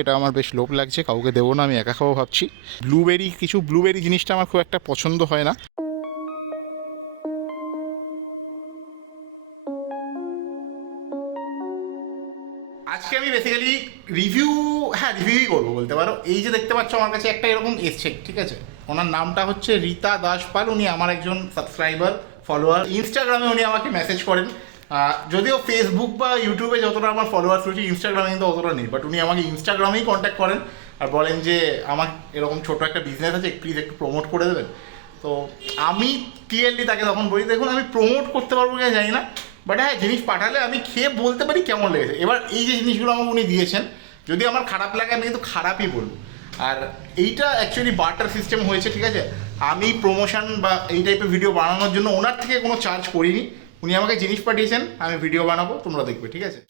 এটা আমার বেশ লোভ লাগছে, কাউকে দেবো না, আমি একা খাব ভাবছি। ব্লুবেরি, কিছু ব্লুবেরি জিনিসটা আমার খুব একটা পছন্দ হয় না। আজকে আমি বেসিক্যালি রিভিউ হ্যাঁ রিভিউই করব বলতে পারো। এই যে দেখতে পাচ্ছ, আমার কাছে একটা এরকম এসছে, ঠিক আছে? ওনার নামটা হচ্ছে রীতা দাস পাল উনি আমার একজন সাবস্ক্রাইবার ফলোয়ার ইনস্টাগ্রামে উনি আমাকে মেসেজ করেন যদিও ফেসবুক বা ইউটিউবে যতটা আমার ফলোয়ার্স রয়েছে ইনস্টাগ্রামে কিন্তু অতটা নেই বাট উনি আমাকে ইনস্টাগ্রামেই কন্ট্যাক্ট করেন আর বলেন যে, আমার এরকম ছোট একটা বিজনেস আছে প্লিজ একটু প্রমোট করে দেবেন। তো আমি ক্লিয়ারলি তাকে তখন বলি, দেখুন, আমি প্রমোট করতে পারব কিনা জানি না বাট হ্যাঁ জিনিস পাঠালে আমি খেয়ে বলতে পারি কেমন লেগেছে। এবার এই যে জিনিসগুলো আমাকে উনি দিয়েছেন, যদি আমার খারাপ লাগে, আমি কিন্তু খারাপই বলব। আর এইটা অ্যাকচুয়ালি বার্টার সিস্টেম হয়েছে, ঠিক আছে? আমি প্রমোশন বা এই টাইপের ভিডিও বানানোর জন্য ওনার থেকে কোনো চার্জ করিনি। উনি আমাকে জিনিস পাঠিয়েছেন, আমি ভিডিও বানাবো, তোমরা দেখবে, ঠিক আছে?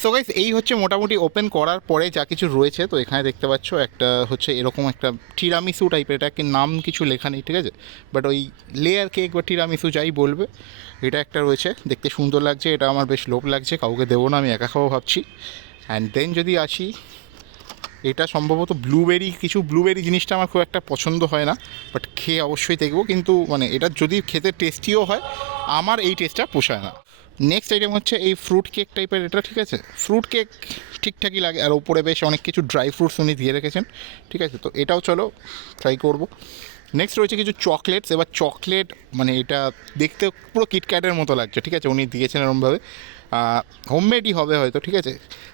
সো গাইস এই হচ্ছে মোটামুটি ওপেন করার পরে যা কিছু রয়েছে, তো এখানে দেখতে পাচ্ছ একটা হচ্ছে এরকম একটা টিরামিসু টাইপের এটা কি নাম কিছু লেখা নেই, ঠিক আছে? বাট ওই লেয়ার কেক বা টিরামিসু যাই বলবে, এটা একটা রয়েছে, দেখতে সুন্দর লাগছে, এটা আমার বেশ লোভ লাগছে, কাউকে দেবো না, আমি একা খাব ভাবছি। অ্যান্ড দেন যদি আসি, এটা সম্ভবত ব্লুবেরি কিছু ব্লুবেরি জিনিসটা আমার খুব একটা পছন্দ হয় না বাট খেয়ে অবশ্যই দেখব, কিন্তু মানে এটা যদি খেতে টেস্টিও হয় আমার এই টেস্টটা পোষায় না। নেক্সট আইটেম হচ্ছে এই ফ্রুট কেক টাইপের এটা ঠিক আছে? ফ্রুট কেক ঠিকঠাকই লাগে, আর ওপরে বেশ অনেক কিছু ড্রাই ফ্রুটস উনি দিয়ে রেখেছেন, ঠিক আছে? তো এটাও চলো ট্রাই করব। নেক্সট রয়েছে কিছু চকলেটস এবার চকলেট মানে এটা দেখতে পুরো কিটক্যাটের মতো লাগছে, ঠিক আছে? উনি দিয়েছেন এরমভাবে। হোমমেডই হবে হয়তো, ঠিক আছে?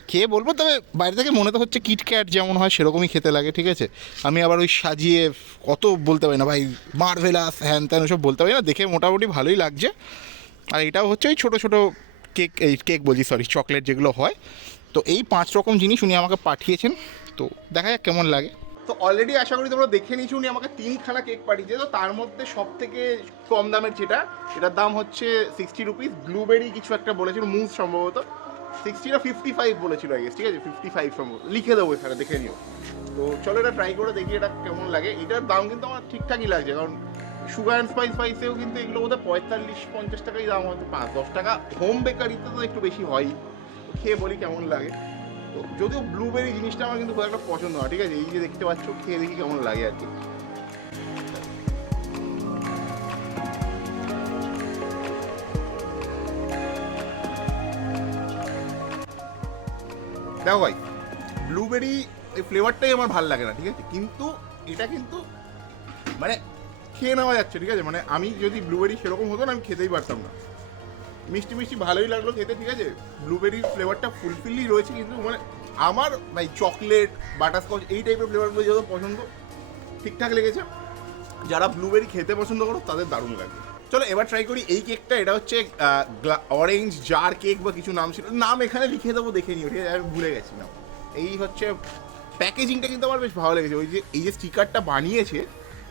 খেয়ে বলব, তবে বাইরে থেকে মনে তো হচ্ছে কিটক্যাট যেমন হয় সেরকমই খেতে লাগে, ঠিক আছে? আমি আবার ওই সাজিয়ে কত বলতে পারি না, ভাই মার্ভেলাস হ্যান ত্যান ওসব বলতে পারি না, দেখে মোটামুটি ভালোই লাগছে। আর এটাও হচ্ছে ওই ছোটো ছোটো কেক, এই কেক বলছি সরি চকলেট যেগুলো হয়। তো এই পাঁচ রকম জিনিস উনি আমাকে পাঠিয়েছেন, তো দেখা যাক কেমন লাগে। তো অলরেডি আশা করি তোমরা দেখে নিয়েছি, উনি আমাকে তিনখানা কেক পাঠিয়েছে তো তার মধ্যে সব থেকে কম দামের যেটা এটার দাম হচ্ছে সিক্সটি রুপিস ব্লুবেরি কিছু একটা বলেছিল মুজ সম্ভবত। সিক্সটি না ফিফটি ফাইভ বলেছিল আগে ঠিক আছে? ফিফটি ফাইভ সম্ভবত। লিখে দেবো এখানে, দেখে নিও। তো চলো এটা ট্রাই করে দেখি এটা কেমন লাগে। এটার দাম কিন্তু আমার ঠিকঠাকই লাগছে, কারণ সুগার অ্যান্ড স্পাইস ফাইসেও কিন্তু এগুলো বোধহয় পঁয়তাল্লিশ, পঞ্চাশ টাকাই দাম হয়তো পাঁচ, দশ টাকা। হোম বেকারিতে তো একটু বেশি হয়। খেয়ে বলি কেমন লাগে। তো যদিও ব্লুবেরি জিনিসটা আমার কিন্তু খুব একটা পছন্দ হয় ঠিক আছে? এই যে দেখতে পাচ্ছ, খেয়ে দেখি কেমন লাগে আর কি। দেখো ভাই ব্লুবেরি এই ফ্লেভারটাই আমার ভালো লাগে না, ঠিক আছে? কিন্তু এটা কিন্তু মানে খেয়ে নেওয়া যাচ্ছে, ঠিক আছে? মানে আমি যদি ব্লুবেরি সেরকম হতো না, আমি খেতেই পারতাম না। মিষ্টি মিষ্টি ভালোই লাগল খেতে, ঠিক আছে? ব্লুবেরির ফ্লেভারটা ফুলফিলই রয়েছে কিন্তু মানে আমার ভাই চকলেট বাটারস্কচ এই টাইপের ফ্লেভারগুলো যত পছন্দ, ঠিকঠাক লেগেছে। যারা ব্লুবেরি খেতে পছন্দ করো, তাদের দারুণ লাগে চলো, এবার ট্রাই করি এই কেকটা এটা হচ্ছে অরেঞ্জ জার কেক বা কিছু নাম ছিল। নাম এখানে লিখে দেবো, দেখে নিও, ঠিক আছে? আমি ভুলে গেছি নাম এই হচ্ছে প্যাকেজিংটা কিন্তু আমার বেশ ভালো লেগেছে। ওই যে, এই যে স্টিকারটা বানিয়েছে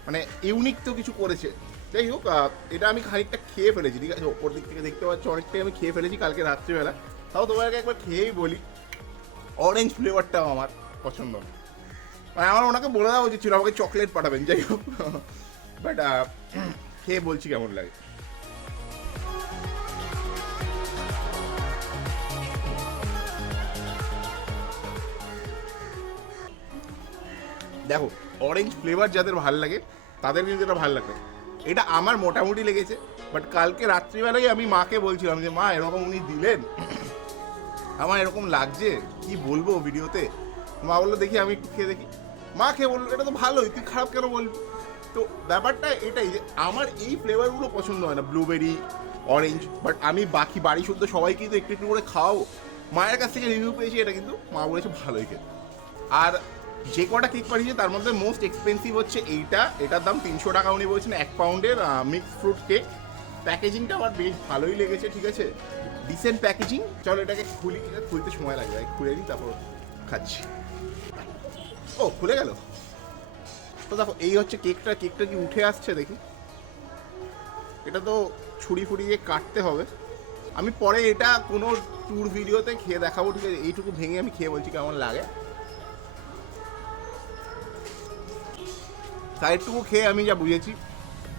মানে ইউনিক তো কিছু করেছে যাই হোক এটা আমি খানিকটা খেয়ে ফেলেছি, ঠিক আছে? ওপর দিক থেকে দেখতে পাচ্ছি, অনেকটাই আমি খেয়ে ফেলেছি কালকে রাত্রিবেলা। তাও তোমাকে একবার খেয়েই বলি অরেঞ্জ ফ্লেভারটাও আমার পছন্দ। মানে আমার ওনাকে বলে দেওয়া উচিত ছিল, আমাকে চকলেট পাঠাবেন, যাই হোক। বাট খেয়ে বলছি কেমন লাগে। দেখো অরেঞ্জ ফ্লেভার যাদের ভালো লাগে, তাদের কিন্তু এটা ভালো লাগে এটা আমার মোটামুটি লেগেছে বাট কালকে রাত্রিবেলায় আমি মাকে বলছিলাম যে, মা, এরকম উনি দিলেন। আমার এরকম লাগছে, কি বলব ভিডিওতে? মা বলল, দেখি, আমি একটু খেয়ে দেখি। মা খেয়ে বলল, এটা তো ভালোই, তুই খারাপ কেন বলবি? তো ব্যাপারটা এটাই যে, আমার এই ফ্লেভারগুলো পছন্দ হয় না ব্লুবেরি অরেঞ্জ বাট আমি বাকি বাড়ি শুদ্ধ সবাইকেই তো একটু একটু করে খাওয়াবো। মায়ের কাছ থেকে রিভিউ পেয়েছি, এটা কিন্তু মা বলেছে ভালোই খেতে। আর যে কটা কেক পাঠিয়েছে, তার মধ্যে মোস্ট এক্সপেন্সিভ হচ্ছে এইটা। এটার দাম তিনশো টাকা উনি বলছেন, এক পাউন্ডের মিক্স ফ্রুট কেক প্যাকেজিংটা আমার বেশ ভালোই লেগেছে, ঠিক আছে? ডিসেন্ট প্যাকেজিং চলো এটাকে খুলি খুলতে সময় লাগবে খুলে নিই, তারপর খাচ্ছি। ও, খুলে গেল? তো দেখো, এই হচ্ছে কেকটা কেকটা কি উঠে আসছে দেখি? এটা তো ছুরি ফুরি দিয়ে কাটতে হবে। আমি পরে এটা কোনো ট্যুর ভিডিওতে খেয়ে দেখাবো, ঠিক আছে? এইটুকু ভেঙে আমি খেয়ে বলছি কেমন লাগে। সাইডটুকু খেয়ে আমি যা বুঝেছি,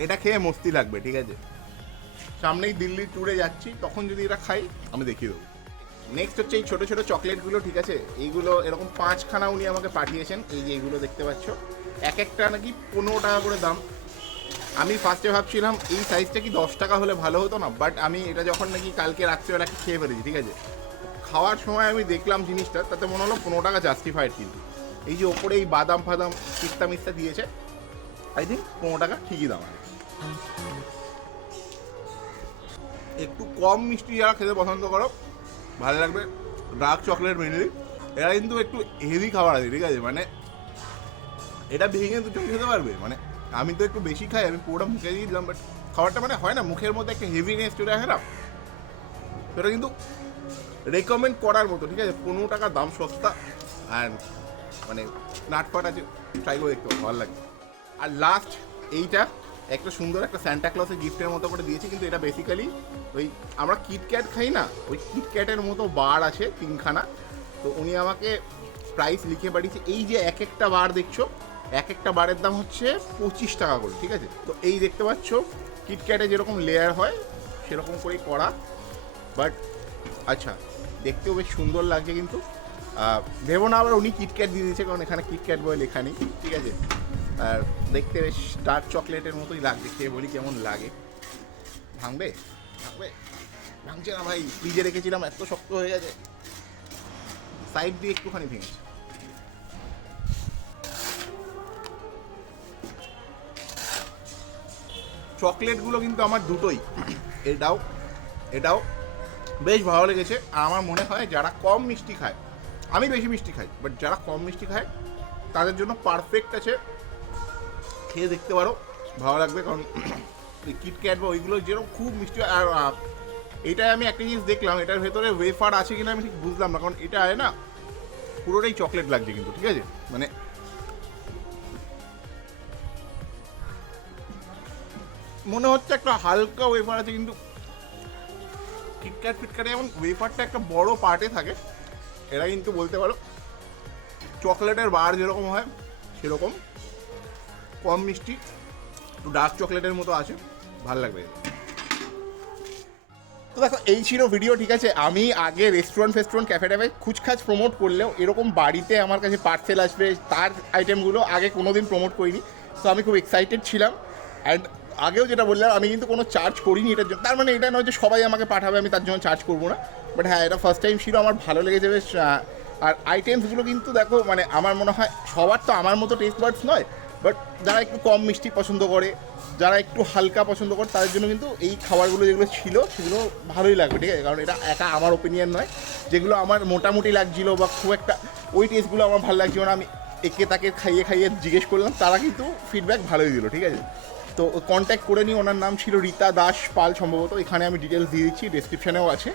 এটা খেয়ে মস্তি লাগবে, ঠিক আছে? সামনেই দিল্লি ট্যুরে যাচ্ছি, তখন যদি এটা খাই, আমি দেখিয়ে দেবো। নেক্সট হচ্ছে এই ছোটো ছোটো চকলেটগুলো ঠিক আছে? এইগুলো এরকম পাঁচখানা উনি আমাকে পাঠিয়েছেন, এই যে এইগুলো দেখতে পাচ্ছ। এক একটা নাকি পনেরো টাকা করে দাম। আমি ফার্স্টে ভাবছিলাম, এই সাইজটা কি দশ টাকা হলে ভালো হতো না? বাট আমি এটা যখন নাকি কালকে রাত্রিবেলা খেয়ে ফেলেছি, ঠিক আছে? খাওয়ার সময় আমি দেখলাম জিনিসটা, তাতে মনে হলো পনেরো টাকা জাস্টিফাইড কিন্তু। এই যে ওপরে এই বাদাম ফাদাম পিস্তা মিস্তা দিয়েছে আই থিঙ্ক পনেরো টাকা ঠিকই দাম একটু কম মিষ্টি যারা খেতে পছন্দ করো, ভালো লাগবে। ডার্ক চকলেট মেনলি এরা কিন্তু একটু হেভি খাবার আছে, ঠিক আছে? মানে এটা ভেঙে দুজন খেতে পারবে। মানে আমি তো একটু বেশি খাই, আমি পুরোটা মুখে দিয়ে দিলাম বাট খাবারটা মানে হয় না, মুখের মধ্যে একটা হেভিনেস চলে আসে না? এটা কিন্তু রেকমেন্ড করার মতো, ঠিক আছে? পনেরো টাকা দাম সস্তা আর মানে নাটপাট আছে ট্রাই করে দেখতে ভালো লাগে আর লাস্ট এইটা, একটা সুন্দর একটা স্যান্টা ক্লসের গিফটের মতো করে দিয়েছে, কিন্তু এটা বেসিক্যালি ওই আমরা কিটক্যাট খাই না, ওই কিটক্যাটের মতো বার আছে তিনখানা। তো উনি আমাকে প্রাইস লিখে পাঠিয়েছে, এই যে এক একটা বার দেখছ, এক একটা বারের দাম হচ্ছে পঁচিশ টাকা করে, ঠিক আছে? তো এই দেখতে পাচ্ছ কিটক্যাটে যেরকম লেয়ার হয়, সেরকম করেই করা। বাট আচ্ছা দেখতেও বেশ সুন্দর লাগছে কিন্তু। ভেবো না আবার উনি কিটক্যাট দিয়ে দিয়েছে, কারণ এখানে কিটক্যাট বলে লেখা নেই, ঠিক আছে? আর দেখতে বেশ ডার্ক চকলেটের মতোই লাগছে, খেয়ে বলি কেমন লাগে। ভাঙবে? ভাঙবে? ভাঙছে না ভাই, ফ্রিজে রেখেছিলাম, এত শক্ত হয়ে গেছে। সাইড দিয়ে একটুখানি ভেঙেছে চকলেটগুলো কিন্তু আমার দুটোই। এটাও এটাও বেশ ভালো লেগেছে। আর আমার মনে হয় যারা কম মিষ্টি খায়, আমি বেশি মিষ্টি খাই বাট যারা কম মিষ্টি খায়, তাদের জন্য পারফেক্ট আছে। খেয়ে দেখতে পারো, ভালো লাগবে কারণ কিটক্যাট বা ওইগুলো যেরকম খুব মিষ্টি আর এটাই আমি একটা জিনিস দেখলাম, এটার ভেতরে ওয়েফার আছে কিনা আমি ঠিক বুঝলাম না, কারণ এটা না পুরোটাই চকলেট লাগছে কিন্তু, ঠিক আছে? মানে মনে হচ্ছে একটা হালকা ওয়েফার আছে কিন্তু কিটক্যাট ফিটক্যাটে যেমন ওয়েফারটা একটা বড় পার্টে থাকে এরা কিন্তু বলতে পারো। চকলেটের বার যেরকম হয়, সেরকম। কম মিষ্টি, একটু ডার্ক চকলেটের মতো আছে, ভালো লাগবে। তো দেখো, এই ছিল ভিডিও ঠিক আছে? আমি আগে রেস্টুরেন্ট ফেস্টুরেন্ট ক্যাফে ট্যাফে খুচখাচ প্রমোট করলেও এরকম বাড়িতে আমার কাছে পার্সেল আসবে, তার আইটেমগুলো আগে কোনো দিন প্রমোট করিনি। তো আমি খুব এক্সাইটেড ছিলাম। অ্যান্ড আগেও যেটা বললাম, আমি কিন্তু কোনো চার্জ করিনি এটার জন্য। তার মানে এটা নয় যে সবাই আমাকে পাঠাবে, আমি তার জন্য চার্জ করব না। বাট হ্যাঁ এটা ফার্স্ট টাইম ছিল, আমার ভালো লেগেছে বেশ আর আইটেমসগুলো কিন্তু দেখো মানে আমার মনে হয় সবার তো আমার মতো টেস্ট বার্ডস নয়। বাট যারা একটু কম মিষ্টি পছন্দ করে, যারা একটু হালকা পছন্দ করে, তাদের জন্য কিন্তু এই খাবারগুলো যেগুলো ছিল, সেগুলো ভালোই লাগবে, ঠিক আছে? কারণ এটা একা আমার ওপিনিয়ন নয়। যেগুলো আমার মোটামুটি লাগছিল বা খুব একটা, ওই টেস্টগুলো আমার ভালো লাগছিল না। আমি একে তাকে খাইয়ে খাইয়ে জিজ্ঞেস করলাম, তারা কিন্তু ফিডব্যাক ভালোই দিল, ঠিক আছে? তো কন্ট্যাক্ট করে নিই ওনার নাম ছিল রীতা দাস পাল সম্ভবত, এখানে আমি ডিটেলস দিয়ে দিচ্ছি ডেসক্রিপশানেও আছে।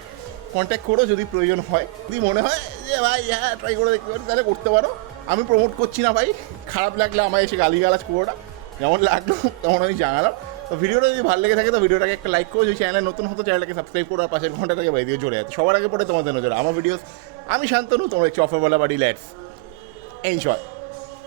কন্ট্যাক্ট করো যদি প্রয়োজন হয়। যদি মনে হয় যে, ভাই হ্যাঁ ট্রাই করে দেখতে পারো, তাহলে করতে পারো। আমি প্রমোট করছি না ভাই। খারাপ লাগলে আমার এসে গালিগালাজ করব না যেমন লাগল, তেমন আমি জানালাম। তো ভিডিওটা যদি ভালো লেগে থাকে, তো ভিডিওটাকে একটা লাইক করো। যদি চ্যানেলে নতুন হতো চ্যানেলটাকে সাবস্ক্রাইব করো আর পাশের ঘন্টাটাকে বাইরে দিয়ে জোরে আছে। সবার আগে পড়ে তোমাদের নজরে। আমার ভিডিওস আমি শান্তনু তোমার একটু অফার বলা বাড়ি ল্যাটস এনজয়